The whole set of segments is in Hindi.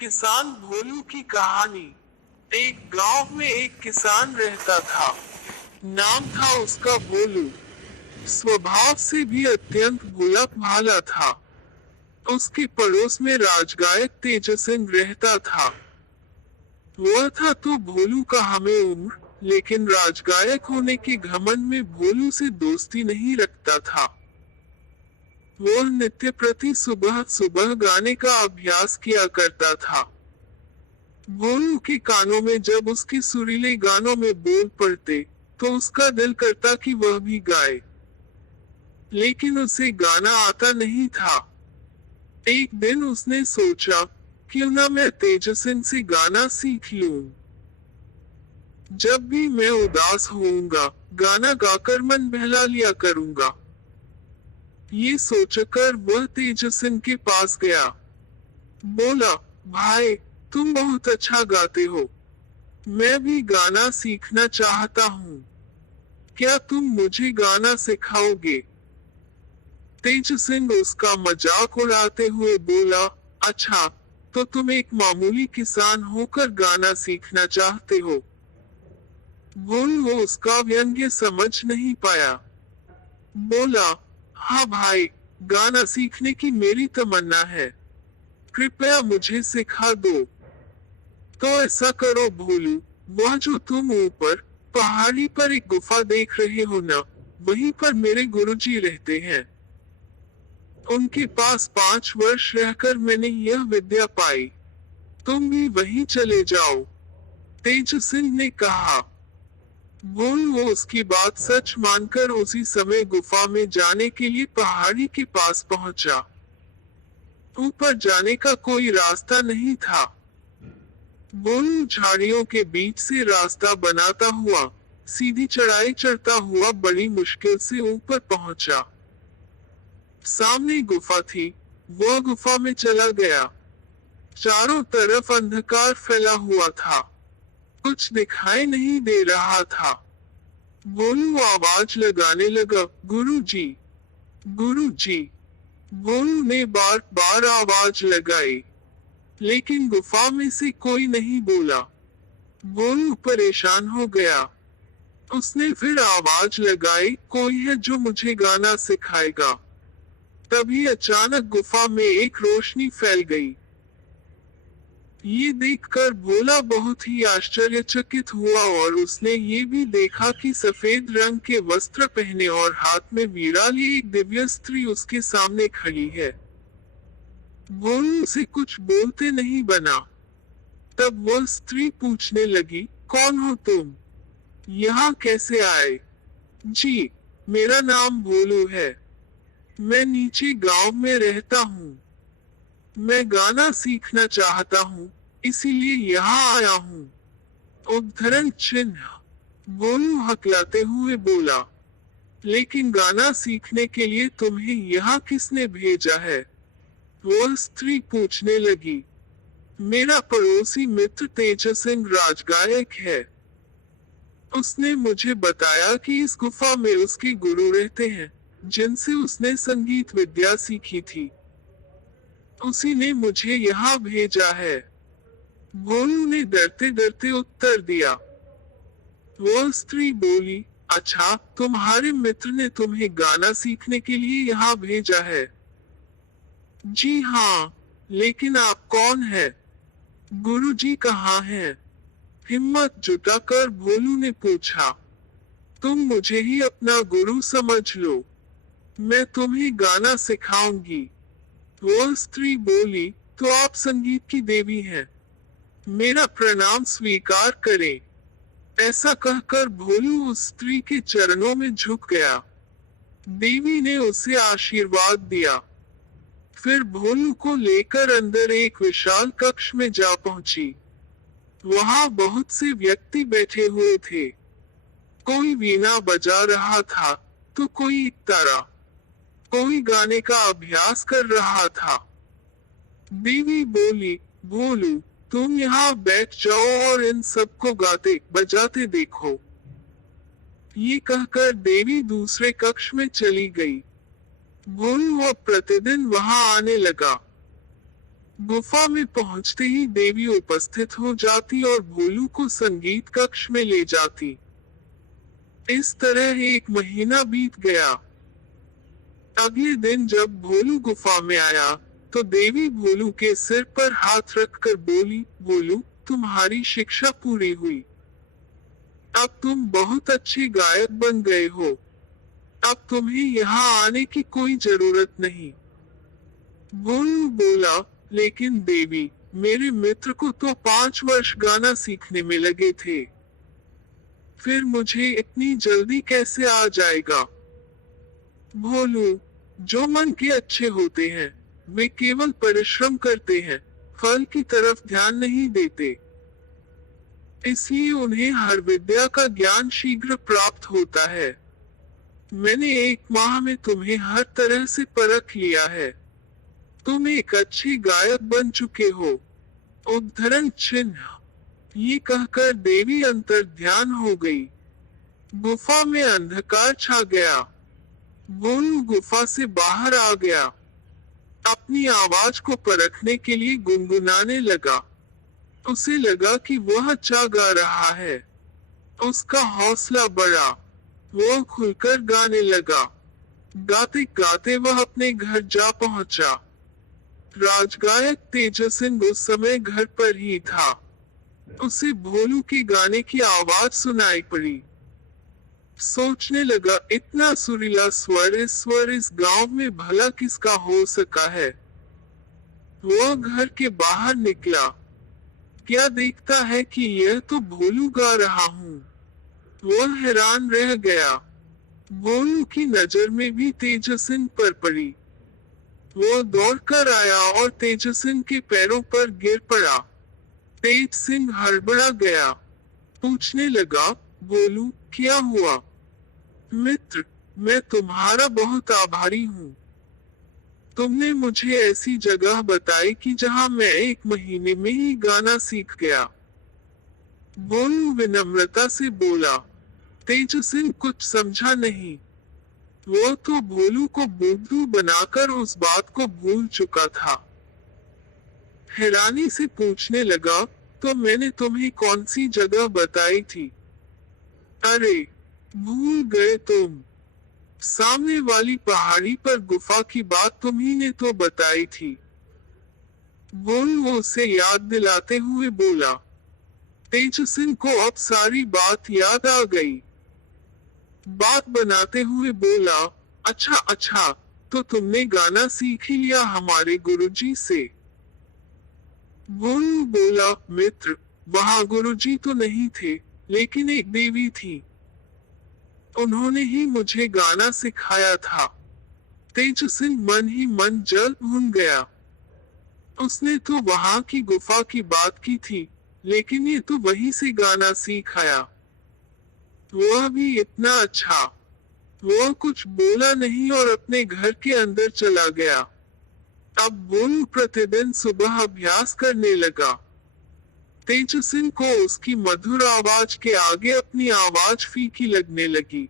किसान भोलू की कहानी। एक गांव में एक किसान रहता था। नाम था उसका भोलू। स्वभाव से भी अत्यंत भोला भाला था। उसके पड़ोस में राजगायक तेजसिंह रहता था। वह था तो भोलू का हमें उम्र, लेकिन राजगायक होने के घमंड में भोलू से दोस्ती नहीं रखता था। वह नित्य प्रति सुबह सुबह गाने का अभ्यास किया करता था। भोलू के कानों में जब उसके सुरीले गानों में बोल पड़ते, तो उसका दिल करता कि वह भी गाए, लेकिन उसे गाना आता नहीं था। एक दिन उसने सोचा, क्यों ना मैं तेजसिंह से गाना सीख लूं। जब भी मैं उदास होऊंगा, गाना गाकर मन बहला लिया करूंगा। ये सोचकर वह तेजसिंह के पास गया। बोला, भाई, तुम बहुत अच्छा गाते हो। मैं भी गाना सीखना चाहता हूँ। क्या तुम मुझे गाना सिखाओगे? तेजसिंह उसका मजाक उड़ाते हुए बोला, अच्छा, तो तुम एक मामूली किसान होकर गाना सीखना चाहते हो। भोलू उसका व्यंग्य समझ नहीं पाया। बोला, हाँ भाई, गाना सीखने की मेरी तमन्ना है। कृपया मुझे सिखा दो। तो ऐसा करो भोलू, वह जो तुम ऊपर पहाड़ी पर एक गुफा देख रहे हो ना, वहीं पर मेरे गुरुजी रहते हैं। उनके पास 5 वर्ष रहकर मैंने यह विद्या पाई। तुम भी वहीं चले जाओ। तेज सिंह ने कहा। भोलू उसकी बात सच मानकर उसी समय गुफा में जाने के लिए पहाड़ी के पास पहुंचा। ऊपर जाने का कोई रास्ता नहीं था। भोलू झाड़ियों के बीच से रास्ता बनाता हुआ सीधी चढ़ाई चढ़ता हुआ बड़ी मुश्किल से ऊपर पहुंचा। सामने गुफा थी। वह गुफा में चला गया। चारों तरफ अंधकार फैला हुआ था। कुछ दिखाई नहीं दे रहा था। भोलू आवाज लगाने लगा, गुरुजी, गुरुजी। भोलू ने बार बार आवाज लगाई, लेकिन गुफा में से कोई नहीं बोला। भोलू परेशान हो गया। उसने फिर आवाज लगाई, कोई है जो मुझे गाना सिखाएगा। तभी अचानक गुफा में एक रोशनी फैल गई। ये देखकर भोला बहुत ही आश्चर्यचकित हुआ और उसने ये भी देखा कि सफेद रंग के वस्त्र पहने और हाथ में वीणा लिए एक दिव्य स्त्री उसके सामने खड़ी है। भोलू से कुछ बोलते नहीं बना। तब वह स्त्री पूछने लगी, कौन हो तुम? यहाँ कैसे आए? जी, मेरा नाम भोलू है। मैं नीचे गांव में रहता हूँ। मैं गाना सीखना चाहता हूँ, इसीलिए यहाँ आया हूँ। उद्धरण चिन्ह। भोलू हकलाते हुए बोला, लेकिन गाना सीखने के लिए तुम्हें यहाँ किसने भेजा है? वह स्त्री पूछने लगी। मेरा पड़ोसी मित्र तेजसिंह राजगायक है। उसने मुझे बताया कि इस गुफा में उसके गुरु रहते हैं, जिनसे उसने संगीत विद्या सीखी थी। उसी ने मुझे यहाँ भेजा है। भोलू ने डरते डरते उत्तर दिया। वह स्त्री बोली, अच्छा, तुम्हारे मित्र ने तुम्हें गाना सीखने के लिए यहाँ भेजा है? जी हाँ, लेकिन आप कौन है? गुरुजी कहाँ हैं? हिम्मत जुटाकर भोलू ने पूछा। तुम मुझे ही अपना गुरु समझ लो। मैं तुम्हें गाना सिखाऊंगी। वह स्त्री बोली, तो आप संगीत की देवी हैं। मेरा प्रणाम स्वीकार करें। ऐसा कहकर भोलू उस स्त्री के चरणों में झुक गया। देवी ने उसे आशीर्वाद दिया। फिर भोलू को लेकर अंदर एक विशाल कक्ष में जा पहुंची। वहां बहुत से व्यक्ति बैठे हुए थे। कोई वीणा बजा रहा था, तो कोई तारा, कोई गाने का अभ्यास कर रहा था। देवी बोली, भोलू, तुम यहाँ बैठ जाओ और इन सबको गाते बजाते देखो। ये कहकर देवी दूसरे कक्ष में चली गई। भोलू अब प्रतिदिन वहां आने लगा। गुफा में पहुंचते ही देवी उपस्थित हो जाती और भोलू को संगीत कक्ष में ले जाती। इस तरह 1 महीना बीत गया। अगले दिन जब भोलू गुफा में आया, तो देवी भोलू के सिर पर हाथ रखकर बोली, भोलू, तुम्हारी शिक्षा पूरी हुई। अब तुम बहुत अच्छे गायक बन गए हो। अब तुम्हें यहाँ आने की कोई जरूरत नहीं। भोलू बोला, लेकिन देवी, मेरे मित्र को तो 5 वर्ष गाना सीखने में लगे थे। फिर मुझे इतनी जल्दी कैसे आ जाएगा? भोलू, जो मन के अच्छे होते हैं, वे केवल परिश्रम करते हैं, फल की तरफ ध्यान नहीं देते। इसलिए उन्हें हर विद्या का ज्ञान शीघ्र प्राप्त होता है। मैंने 1 माह में तुम्हें हर तरह से परख लिया है। तुम एक अच्छे गायक बन चुके हो। उद्धरण चिन्ह। ये कहकर देवी अंतर ध्यान हो गई। गुफा में अंधकार छा गया। भोलू गुफा से बाहर आ गया। अपनी आवाज को परखने के लिए गुनगुनाने लगा। उसे लगा कि वह अच्छा गा रहा है। उसका हौसला बढ़ा। वो खुलकर गाने लगा। गाते गाते वह अपने घर जा पहुंचा। राजगायक तेजसिंह उस समय घर पर ही था। उसे भोलू के गाने की आवाज सुनाई पड़ी। सोचने लगा, इतना सुरीला स्वर इस गांव में भला किसका हो सका है। वह घर के बाहर निकला। क्या देखता है कि यह तो भोलू गा रहा हूँ। वह हैरान रह गया। भोलू की नजर में भी तेजसिंह पर पड़ी। वो दौड़कर आया और तेजसिंह के पैरों पर गिर पड़ा। तेज सिंह हड़बड़ा गया। पूछने लगा, भोलू, क्या हुआ? मित्र, मैं तुम्हारा बहुत आभारी हूँ। तुमने मुझे ऐसी जगह बताई कि जहाँ मैं 1 महीने में ही गाना सीख गया। भोलू विनम्रता से बोला। तेजसिंह कुछ समझा नहीं। वो तो भोलू को बुद्धू बनाकर उस बात को भूल चुका था। हैरानी से पूछने लगा, तो मैंने तुम्हें कौन सी जगह बताई थी? अरे, भूल गए तुम। सामने वाली पहाड़ी पर गुफा की बात तुम्ही ने तो बताई थी। भोलू उसे याद दिलाते हुए बोला। तेजसिंह को अब सारी बात याद आ गई। बात बनाते हुए बोला, अच्छा, तो तुमने गाना सीख ही लिया हमारे गुरुजी से। भोलू बोला, मित्र, वहाँ गुरुजी तो नहीं थे, लेकिन एक देवी थी। उन्होंने ही मुझे गाना सिखाया था। तेजसिंह मन ही मन जल भून गया। उसने तो वहाँ की गुफा की बात की थी, लेकिन ये तो वहीं से गाना सीख आया। वह भी इतना अच्छा। वह कुछ बोला नहीं और अपने घर के अंदर चला गया। अब भोलू प्रतिदिन सुबह अभ्यास करने लगा। तेजसिंह को उसकी मधुर आवाज के आगे अपनी आवाज फीकी लगने लगी।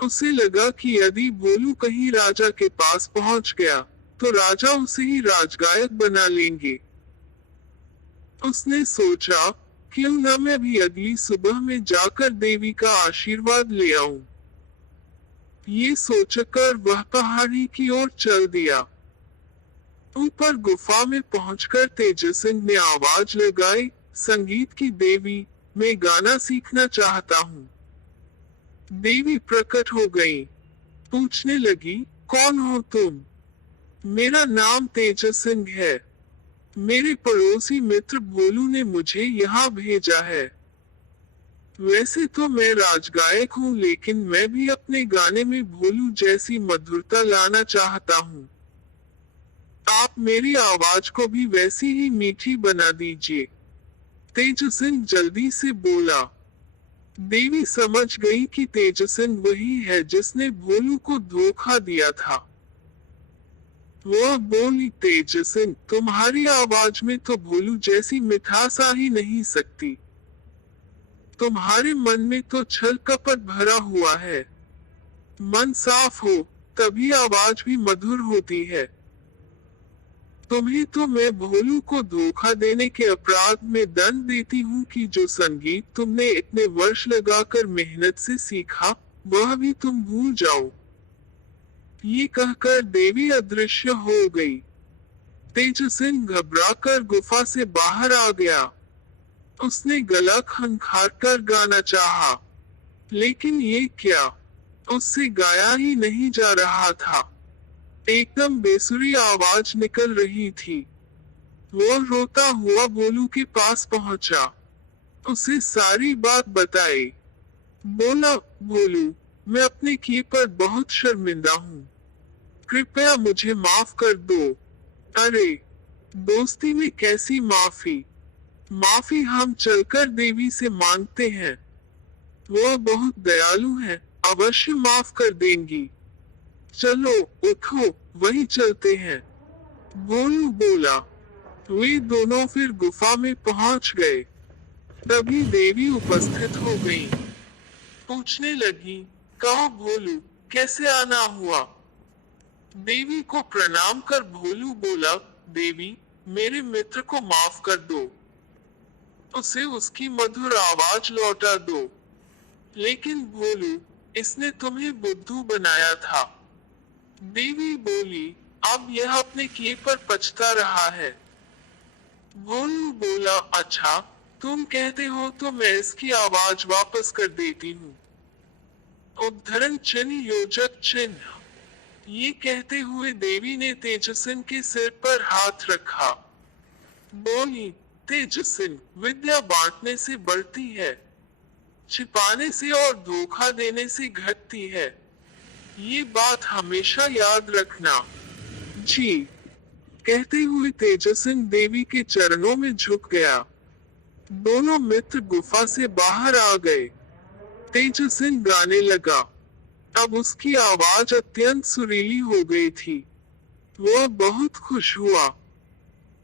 उसे लगा कि यदि भोलू कहीं राजा के पास पहुंच गया, तो राजा उसे ही राजगायक बना लेंगे। उसने सोचा, क्यों न मैं भी अगली सुबह में जाकर देवी का आशीर्वाद ले आऊं। ये सोचकर वह पहाड़ी की ओर चल दिया। ऊपर गुफा में पहुंचकर तेजसिंह ने आवाज लगाई, संगीत की देवी, मैं गाना सीखना चाहता हूँ। देवी प्रकट हो गई। पूछने लगी, कौन हो तुम? मेरा नाम तेजसिंह है। मेरे पड़ोसी मित्र भोलू ने मुझे यहाँ भेजा है। वैसे तो मैं राजगायक हूँ, लेकिन मैं भी अपने गाने में भोलू जैसी मधुरता लाना चाहता हूँ। आप मेरी आवाज को भी वैसी ही मीठी बना दीजिए। तेजसिंह जल्दी से बोला। देवी समझ गई कि तेजसिंह वही है जिसने भोलू को धोखा दिया था। वह बोली, तेजसिंह, तुम्हारी आवाज में तो भोलू जैसी मिठास आ ही नहीं सकती। तुम्हारे मन में तो छल कपट भरा हुआ है। मन साफ हो, तभी आवाज भी मधुर होती है। तुम्हें तो मैं भोलू को धोखा देने के अपराध में दंड देती हूँ कि जो संगीत तुमने इतने वर्ष लगाकर मेहनत से सीखा, वह भी तुम भूल जाओ। ये कहकर देवी अदृश्य हो गई। तेजसिन घबराकर गुफा से बाहर आ गया। उसने गला खनखार कर गाना चाहा, लेकिन ये क्या, उससे गाया ही नहीं जा रहा था। एकदम बेसुरी आवाज निकल रही थी। वह रोता हुआ भोलू के पास पहुंचा, उसे सारी बात बताई। बोला, भोलू, मैं अपने किए पर बहुत शर्मिंदा हूँ। कृपया मुझे माफ कर दो। अरे, दोस्ती में कैसी माफी? माफी हम चलकर देवी से मांगते हैं। वह बहुत दयालु है, अवश्य माफ कर देंगी। चलो उठो, वही चलते हैं। भोलू बोला। वे दोनों फिर गुफा में पहुंच गए। तभी देवी उपस्थित हो गई। पूछने लगी, कहो भोलू, कैसे आना हुआ? देवी को प्रणाम कर भोलू बोला, देवी, मेरे मित्र को माफ कर दो। उसे उसकी मधुर आवाज लौटा दो। लेकिन भोलू, इसने तुम्हें बुद्धू बनाया था। देवी बोली, अब यह अपने किए पर पछता रहा है। भोलू बोला, अच्छा, तुम कहते हो तो मैं इसकी आवाज वापस कर देती हूँ। उद्धरण चिन्ह योजक चिन्ह। ये कहते हुए देवी ने तेजसिन के सिर पर हाथ रखा। बोली, तेजसिन, विद्या बांटने से बढ़ती है, छिपाने से और धोखा देने से घटती है। ये बात हमेशा याद रखना। जी। कहते हुए तेजसिन देवी के चरणों में झुक गया। दोनों मित्र गुफा से बाहर आ गए। तेजसिन गाने लगा। अब उसकी आवाज अत्यंत सुरीली हो गई थी। वह बहुत खुश हुआ।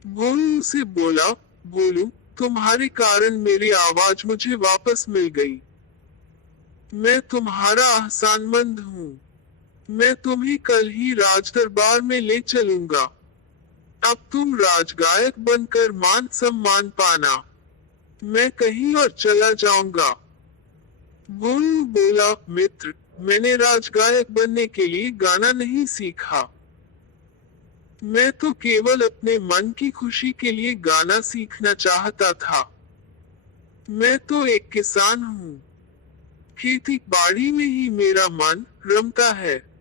भोलू से बोला, भोलू, तुम्हारे कारण मेरी आवाज मुझे वापस मिल गई। मैं तुम्हारा एहसानमंद हूँ। मैं तुम्हें कल ही राजदरबार में ले चलूंगा। अब तुम राजगायक बनकर मान सम्मान पाना। मैं कहीं और चला जाऊंगा। भोलू बोला, मित्र, मैंने राजगायक बनने के लिए गाना नहीं सीखा। मैं तो केवल अपने मन की खुशी के लिए गाना सीखना चाहता था। मैं तो एक किसान हूँ। खेती बाड़ी में ही मेरा मन रमता है।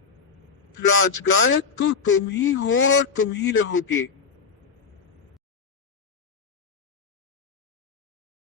राजगायक तो तुम ही हो और तुम ही रहोगे।